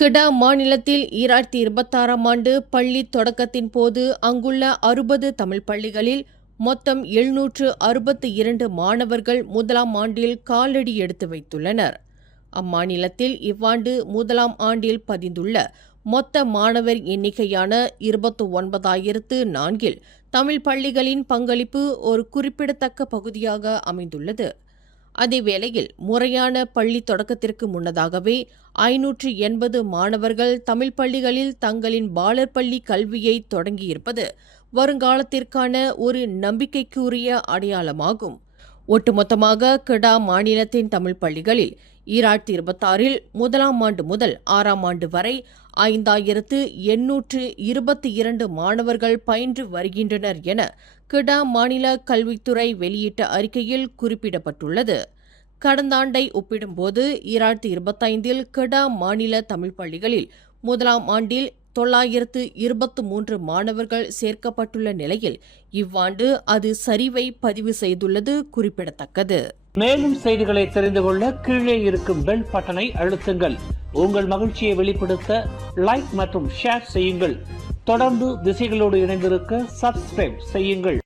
கிடா மாநிலத்தில் ஈராயிரத்தி இருபத்தாறாம் ஆண்டு பள்ளி தொடக்கத்தின் போது அங்குள்ள அறுபது தமிழ் பள்ளிகளில் மொத்தம் எழுநூற்று அறுபத்தி இரண்டு மாணவர்கள் முதலாம் ஆண்டில் காலடி எடுத்து வைத்துள்ளனர். அம்மாநிலத்தில் இவ்வாண்டு முதலாம் ஆண்டில் பதிந்துள்ள மொத்த மாணவர் எண்ணிக்கையான இருபத்து ஒன்பதாயிரத்து நான்கில் தமிழ் பள்ளிகளின் பங்களிப்பு ஒரு குறிப்பிடத்தக்க பகுதியாக அமைந்துள்ளது. அதேவேளையில் முறையான பள்ளி தொடக்கத்திற்கு முன்னதாகவே ஐநூற்று எண்பது மாணவர்கள் தமிழ் பள்ளிகளில் தங்களின் பாலர் பள்ளி கல்வியை தொடங்கியிருப்பது வருங்காலத்திற்கான ஒரு நம்பிக்கைக்குரிய அடையாளமாகும். ஒட்டுமொத்தமாக கெடா மாநிலத்தின் தமிழ் பள்ளிகளில் ஈராயிரத்தி இருபத்தாறில் முதலாம் ஆண்டு முதல் ஆறாம் ஆண்டு வரை ஐந்தாயிரத்து எண்ணூற்று இருபத்தி இரண்டு மாணவர்கள் பயின்று வருகின்றனர் என கிடா மாநில கல்வித்துறை வெளியிட்ட அறிக்கையில் குறிப்பிடப்பட்டுள்ளது. கடந்த ஆண்டை ஒப்பிடும்போது ஈராயிரத்தி இருபத்தைந்தில் கெடா மாநில தமிழ் பள்ளிகளில் முதலாம் ஆண்டில் தொள்ளாயிரத்து இருபத்து மூன்று மாணவர்கள் சேர்க்கப்பட்டுள்ள நிலையில் இவ்வாண்டு அது சரிவை பதிவு செய்துள்ளது குறிப்பிடத்தக்கது. மேலும் செய்திகளை தெரிந்து கொள்ள கீழே இருக்கும் பெல் பட்டனை அழுத்துங்கள். உங்கள் மகிழ்ச்சியை வெளிப்படுத்த லைக் மற்றும் ஷேர் செய்யுங்கள். தொடர்ந்து திசைகளோடு இணைந்திருக்க சப்ஸ்கிரைப் செய்யுங்கள்.